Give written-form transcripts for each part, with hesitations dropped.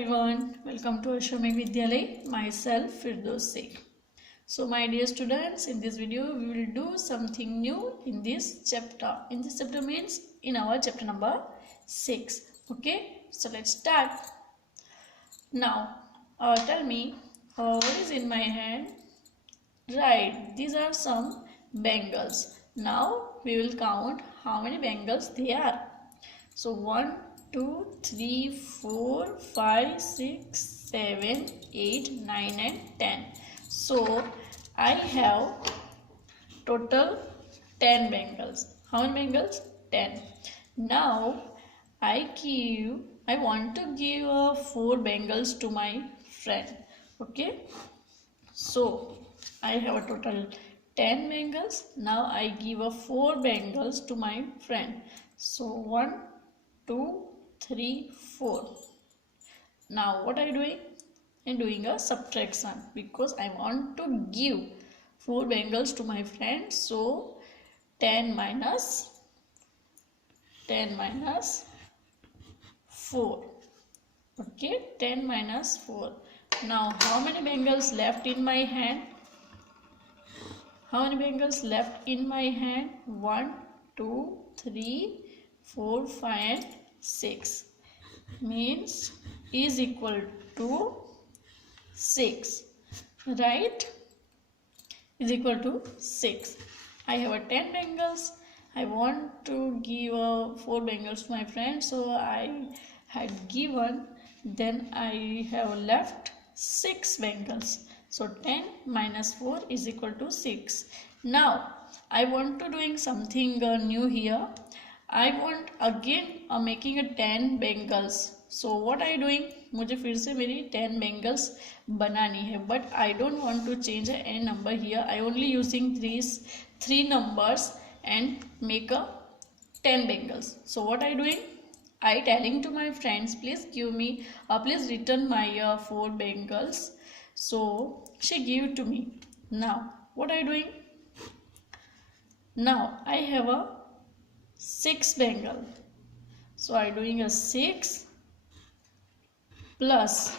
everyone, welcome to Ashramik Vidyalay, myself Firdaus Sheikh. So my dear students, in this video we will do something new in this chapter. In this chapter means in our chapter number 6. Okay, so let's start. Now, tell me what is in my hand? Right, these are some bangles. Now we will count how many bangles they are. So 1, 2, 3, 4, 5, 6, 7, 8, 9 and 10. So I have total 10 bangles. How many bangles? 10. Now I want to give 4 bangles to my friend. Okay. So I have a total 10 bangles. Now I give 4 bangles to my friend. So 1, 2, 3, 4. Now what are you doing? I'm doing a subtraction because I want to give 4 bangles to my friend. So 10 minus 4. Okay, 10 minus 4. Now how many bangles left in my hand? How many bangles left in my hand? 1, 2, 3, 4, 5 and 6. Means is equal to 6. Right? Is equal to 6. I have a 10 bangles. I want to give 4 bangles to my friend. So I had given. Then I have left 6 bangles. So 10 minus 4 is equal to 6. Now I want to doing something new here. I want again making a 10 bangles. So what I doing? मुझे फिर से मेरी 10 bangles बनानी है. But I don't want to change any number here. I only using three numbers and make a 10 bangles. So what I doing? I telling to my friends, please give me, please return my 4 bangles. So she give to me. Now what I doing? Now I have a 6 bangle. So I doing a 6 plus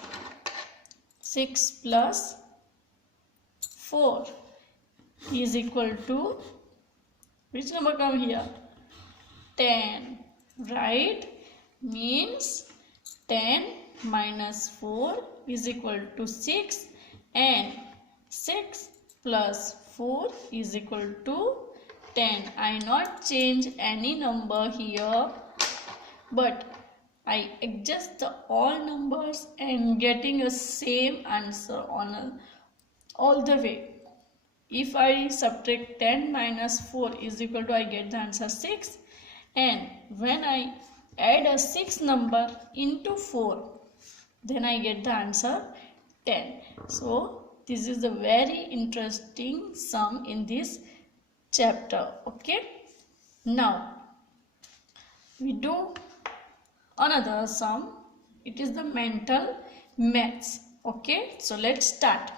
4 is equal to, which number come here? 10. Right? Means 10 minus 4 is equal to 6 and 6 plus 4 is equal to 10. I not change any number here, but I adjust all numbers and getting a same answer on all the way. If I subtract 10 minus 4 is equal to, I get the answer 6, and when I add a 6 number into 4, then I get the answer 10. So this is a very interesting sum in this chapter. Okay, now we do another sum. It is the mental maths. Okay, so let's start.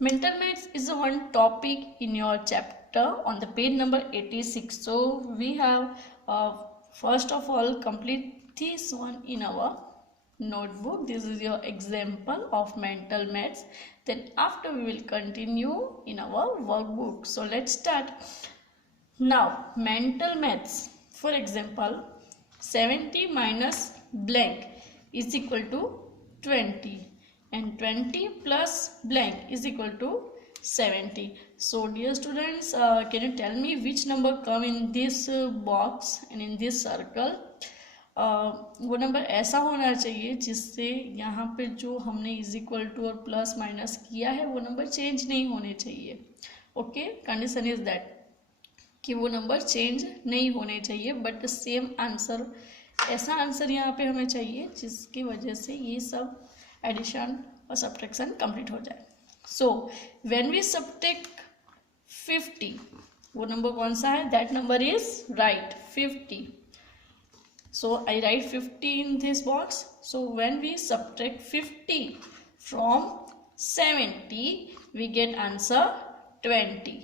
Mental maths is one topic in your chapter on the page number 86. So we have first of all complete this one in our notebook. This is your example of mental maths. Then after we will continue in our workbook. So let's start. Now mental maths. For example, 70 minus blank is equal to 20 and 20 plus blank is equal to 70. So dear students, can you tell me which number come in this box and in this circle? वो number ऐसा होना चाहिए जिससे यहाँ पे जो हमने is equal to और प्लस माइनस किया है वो नंबर चेंज नहीं होने चाहिए. ओके, कंडीशन इज दैट कि वो नंबर चेंज नहीं होने चाहिए, बट सेम आंसर, ऐसा आंसर यहाँ पे हमें चाहिए जिसकी वजह से ये सब एडिशन और सब्ट्रैक्शन कंप्लीट हो जाए. सो व्हेन वी सब्ट्रैक्ट 50, वो नंबर कौन सा है? That number is right 50. So I write 50 in this box. So when we subtract 50 from 70, we get answer 20.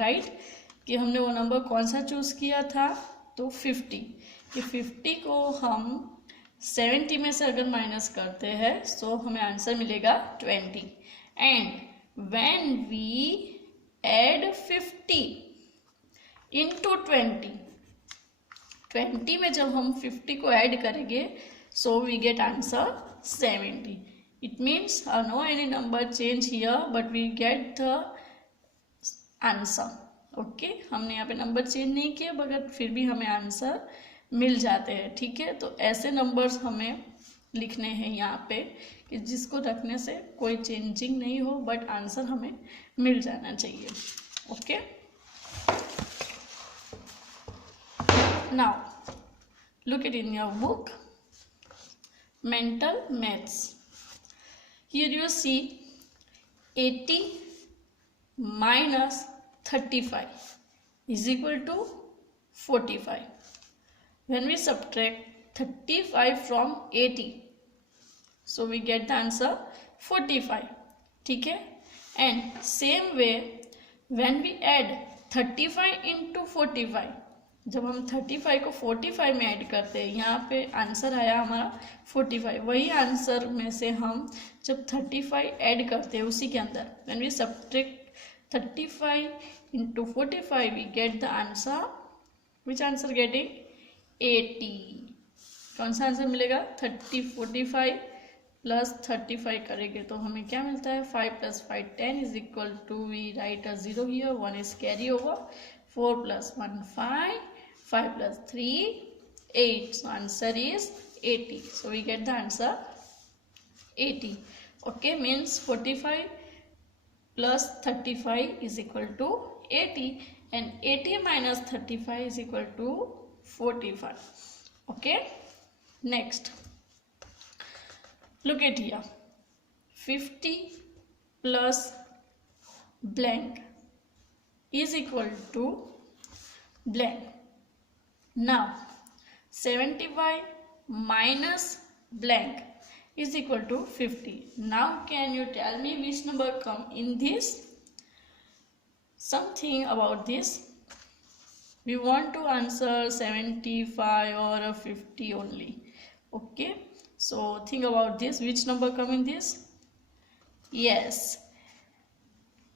Right? कि हमने वो नंबर कौन सा चूज किया था? तो 50. कि 50 को हम 70 में से अगर माइनस करते हैं तो हमें आंसर मिलेगा 20. And when we add 50 into 20 में जब हम 50 को ऐड करेंगे so we get answer 70. It means no any number change here but we get the answer. Okay, हमने यहाँ पे नंबर चेंज नहीं किया मगर फिर भी हमें आंसर मिल जाते हैं. ठीक है, तो ऐसे नंबर्स हमें लिखने हैं यहाँ पे कि जिसको रखने से कोई चेंजिंग नहीं हो बट आंसर हमें मिल जाना चाहिए. Okay, now look it in your book mental maths. Here you see 80 minus 35 is equal to 45. When we subtract 35 from 80, so we get the answer 45. ठीक है, and same way when we add 35 into 45, जब हम 35 को 45 में add करते हैं, यहाँ पे आंसर आया हमारा 45. वही आंसर में से हम जब 35 ऐड करते हैं उसी के अंदर when we subtract 35 into 45 we get the answer. Which answer getting? 80. कौन सा आंसर मिलेगा? 45 प्लस 35 करेंगे तो हमें क्या मिलता है? 5 plus 5 10 is equal to, we write a 0 here, 1 is carry over, 4 plus 1 5, 5 plus 3 8. So answer is 80. So we get the answer 80. Okay, means 45 plus 35 is equal to 80 and 80 minus 35 is equal to 45. Okay, next look at here, 50 plus blank is equal to blank. Now 75 minus blank is equal to 50. Now can you tell me which number come in this? Something about this. We want to answer 75 or 50 only. Okay, so think about this. Which number come in this? Yes,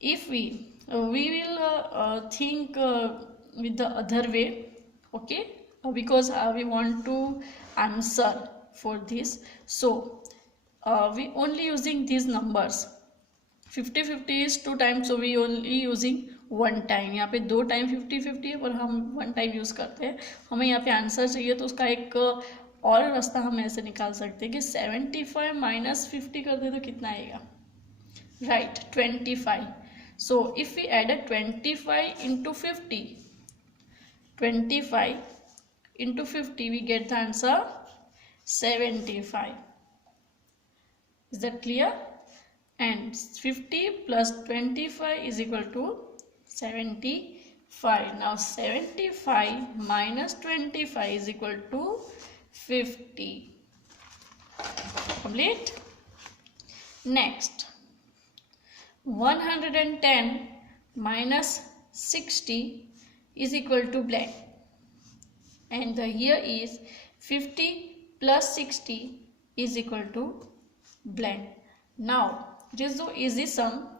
if we will think with the other way. Okay, because we want to answer for this, so we only using these numbers. 50 is 2 times, so we only using 1 time. यहाँ पे 2 time 50 है पर हम 1 time use करते हैं. हमें यहाँ पे आंसर चाहिए तो उसका एक और रास्ता हम ऐसे निकाल सकते हैं कि 75 माइनस 50 कर दे तो कितना आएगा? Right, 25. So if we add 25 into 50, 25 into 50 we get the answer 75. Is that clear? And 50 plus 25 is equal to 75. Now 75 minus 25 is equal to 50. Complete. Next, 110 minus 60 is equal to blank. And the here is 50 plus 60 is equal to blank. Now it is so easy sum.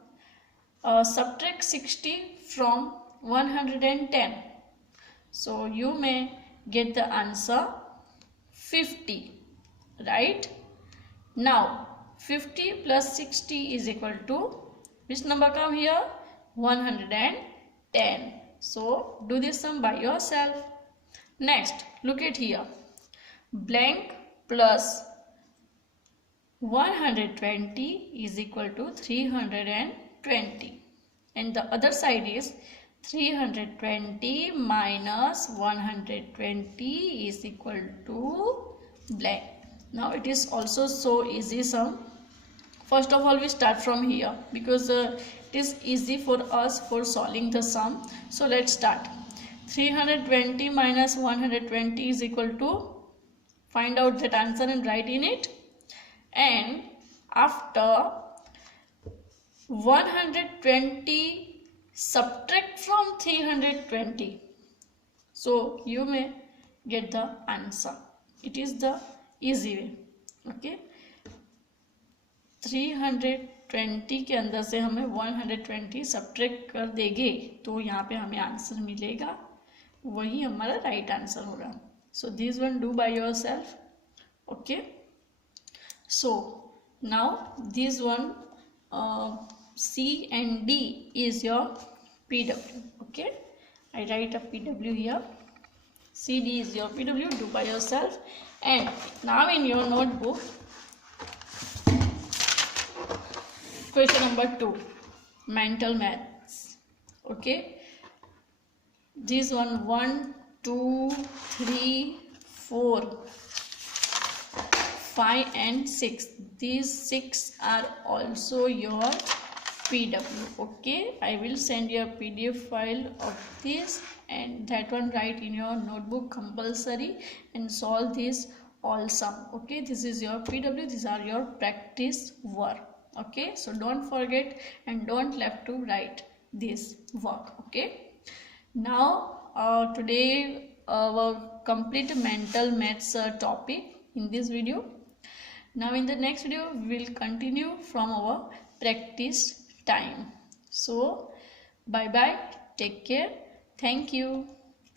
Subtract 60 from 110. So you may get the answer 50. Right? Now 50 plus 60 is equal to, which number come here? 110. So do this sum by yourself. Next, look at here, blank plus 120 is equal to 320, and the other side is 320 minus 120 is equal to blank. Now it is also so easy sum. First of all we start from here because it is easy for us for solving the sum. So let's start. 320 minus 120 is equal to, find out that answer and write in it. And after 120 subtract from 320, so you may get the answer. It is the easy way. Okay, 320 के अंदर से हमें 120 subtract कर देंगे तो यहाँ पे हमें आंसर मिलेगा, वही हमारा राइट आंसर होगा. So this one do by your self. Okay, so now this one C and D is your PW. Okay, I write a PW here. C, D is your PW. Do by yourself. And now in your notebook, question number 2, mental maths. Okay, this one 1, 2, 3, 4, 5 and 6. These 6 are also your PW. Okay, I will send you a PDF file of this, and that one write in your notebook compulsory and solve this all sum. Okay, this is your PW. These are your practice work. Okay, so don't forget and don't left to write this work. Okay, now today our complete mental maths topic in this video. Now in the next video we will continue from our practice time. So bye bye, take care, thank you.